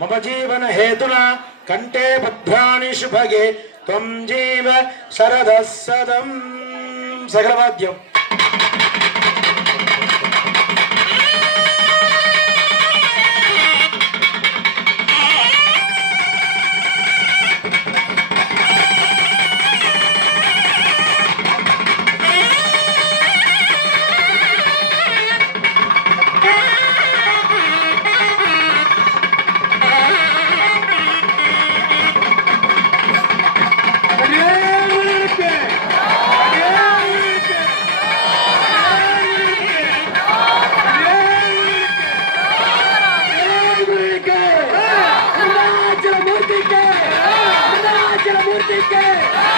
మమ జీవన హేతున? కంటే భద్రాణి శుభగే. త్వం జీవ శరద సదం సకలవాద్యం Enrique!